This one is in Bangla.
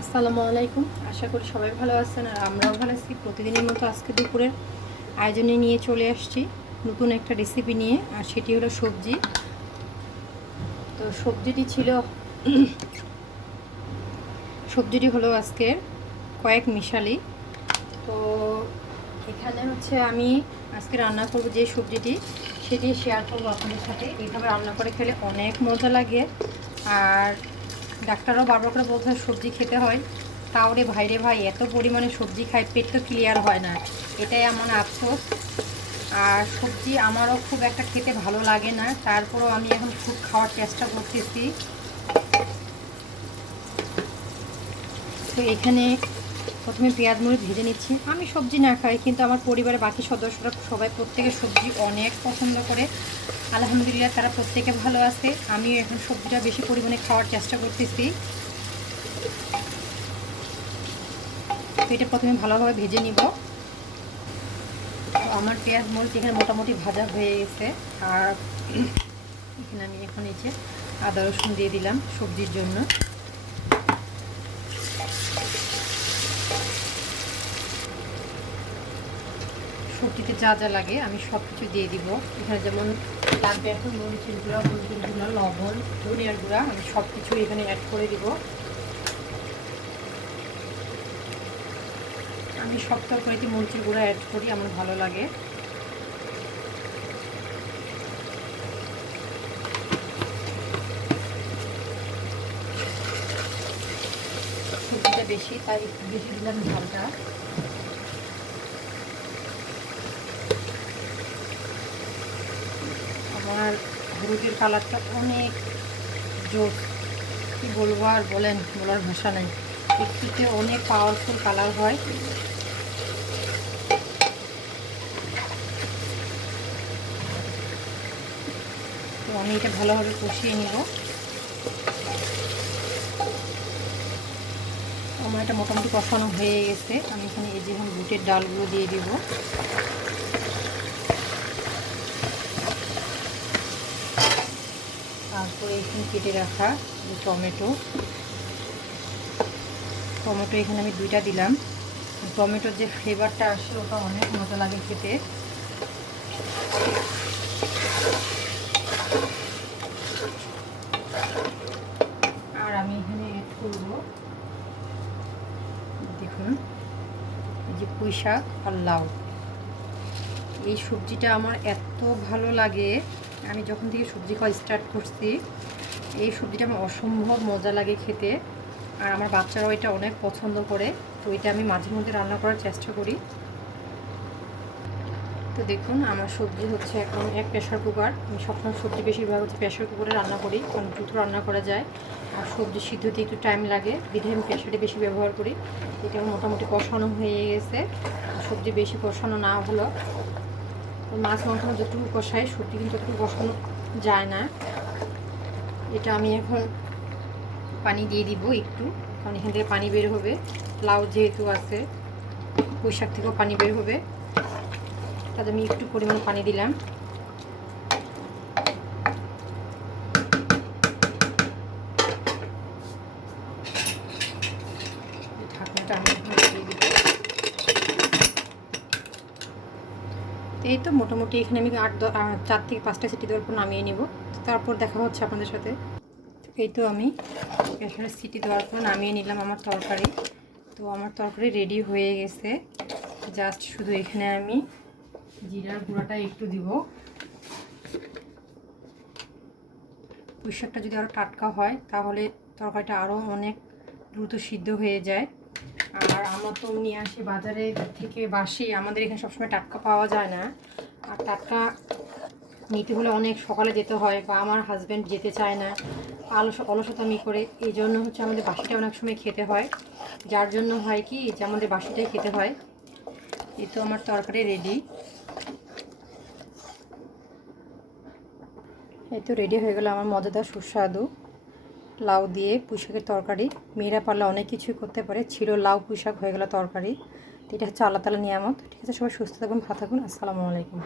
আসসালামু আলাইকুম। আশা করি সবাই ভালো আছেন আর আমরাও ভালো আছি। প্রতিদিনের মতো আজকে দুপুরের আয়োজনে নিয়ে চলে আসছি নতুন একটা রেসিপি নিয়ে, আর সেটি হলো সবজি। তো সবজিটি ছিল, সবজিটি হলো আজকের কয়েক মিশালি। তো এখানে হচ্ছে আমি আজকে রান্না করব যে সবজিটি, সেটি শেয়ার করব আপনাদের সাথে। এইভাবে রান্না করে খেলে অনেক মজা লাগে। আর ডাক্তাররাও বারবার করে বলতে সবজি খেতে হয়। তাও রে ভাইরে ভাই, এত পরিমাণে সবজি খাই পেট তো ক্লিয়ার হয় না। এটাই আমার আফসোস। আর সবজি আমারও খুব একটা খেতে ভালো লাগে না। তারপরও আমি এখন খুব খাওয়ার চেষ্টা করতেছি। তো এখানে প্রথমে পেঁয়াজ মরিচ ভেজে নিচ্ছি। আমি সবজি না খাই, কিন্তু আমার পরিবারের বাকি সদস্যরা সবাই প্রত্যেকে সবজি অনেক পছন্দ করে। আলহামদুলিল্লাহ তারা প্রত্যেকে ভালো আছে। আমিও এখন সবজিটা বেশি পরিমাণে খাওয়ার চেষ্টা করতেছি। তো এটা প্রথমে ভালোভাবে ভেজে নিব। আমার পেঁয়াজ মরিচ এখানে মোটামুটি ভাজা হয়ে গেছে। আর এখানে আমি এখন এই যে আদা রসুন দিয়ে দিলাম সবজির জন্য। সবজিতে যা যা লাগে আমি সব কিছু দিয়ে দিব। এখানে যেমন লাগবে এখন মরিচের গুঁড়া হলুদের গুঁড়া, লবণ, ধনিয়ার গুঁড়া, আমি সব কিছু এখানে অ্যাড করে দিব। আমি সব তরকারিতে মরিচের গুঁড়া অ্যাড করি, আমার ভালো লাগে। সবজিটা বেশি, তাই বেশি দিলাম ঝালটা। আমার হলুদের কালারটা অনেক জোর। কি বলব আর বলেন, বলার ভাষা নেই। একটুতে অনেক পাওয়ারফুল কালার হয়। তো আমি এটা ভালোভাবে কষিয়ে নিব। আমার এটা মোটামুটি কষানো হয়ে গেছে। আমি এখানে এই যে বুটের ডালগুলো দিয়ে দিব। তারপরে এখানে কেটে রাখা যে টমেটো। টমেটো এখানে আমি দুইটা দিলাম। টমেটোর যে ফ্লেভারটা আসে, ওটা অনেক মজা লাগে খেতে। আর আমি এখানে অ্যাড করব, দেখুন, এই যে পুঁই শাক আর লাউ। এই সবজিটা আমার এত ভালো লাগে। আমি যখন থেকে সবজি খাওয়া স্টার্ট করছি, এই সবজিটা আমার অসম্ভব মজা লাগে খেতে। আর আমার বাচ্চারাও এটা অনেক পছন্দ করে। তো এটা আমি মাঝে মধ্যে রান্না করার চেষ্টা করি। তো দেখুন, আমার সবজি হচ্ছে এখন এক প্রেশার কুকার। আমি সবসময় সবজি বেশিরভাগ হচ্ছে প্রেশার কুকারে রান্না করি, কারণ দ্রুত রান্না করা যায়। আর সবজি সিদ্ধ সিদ্ধতে একটু টাইম লাগে দিদি আমি প্রেশারে বেশি ব্যবহার করি। এটা মোটামুটি কষানো হয়ে গেছে। সবজি বেশি কষানো না হলো। মাছ, মাংস যতটুকু কষাই সবজি কিন্তু একটু কষানো যায় না। এটা আমি এখন পানি দিয়ে দিব একটু, কারণ এখান থেকে পানি বের হবে। লাউ যেহেতু আছে, পুঁইশাক থেকেও পানি বের হবে। তাতে আমি একটু পরিমাণ পানি দিলাম ঢাকনাটা আমি এখন দিয়ে দিব এই তো মোটামুটি এখানে আমি আট চার থেকে পাঁচটা সিটি দেওয়ার পর নামিয়ে নিব। তারপর দেখা হচ্ছে আপনাদের সাথে। এই তো আমি এখানে সিটি দেওয়ার পর নামিয়ে নিলাম আমার তরকারি। তো আমার তরকারি রেডি হয়ে গেছে। জাস্ট শুধু এখানে আমি জিরার গুঁড়াটা একটু দিব। পুঁই যদি আরও টাটকা হয়, তাহলে তরকারিটা আরও অনেক দ্রুত সিদ্ধ হয়ে যায়। আর আমরা তো নিয়ে আসি বাজারে থেকে বাসি, আমাদের এখানে সবসময় টাটকা পাওয়া যায় না। আর টাটকা নিতে হলে অনেক সকালে যেতে হয় বা আমার হাজব্যান্ড যেতে চায় না। আলস, অলসতামি করে এই জন্য হচ্ছে আমাদের বাসিটা অনেক সময় খেতে হয়। যার জন্য হয় কি যে আমাদের বাসিটাই খেতে হয়। এই তো আমার তরকারি রেডি এই তো রেডি হয়ে গেল আমার মজাদার সুস্বাদু। লাউ দিয়ে পুঁইশাকের তরকারি। মেয়েরা পারলে অনেক কিছুই করতে পারে। ছিল লাউ, পুঁইশাক, হয়ে গেল তরকারি। এটা হচ্ছে আল্লাহ তালা নিয়ামত। ঠিক আছে, সবাই সুস্থ থাকুন, ভালো থাকুন। আসসালামু আলাইকুম।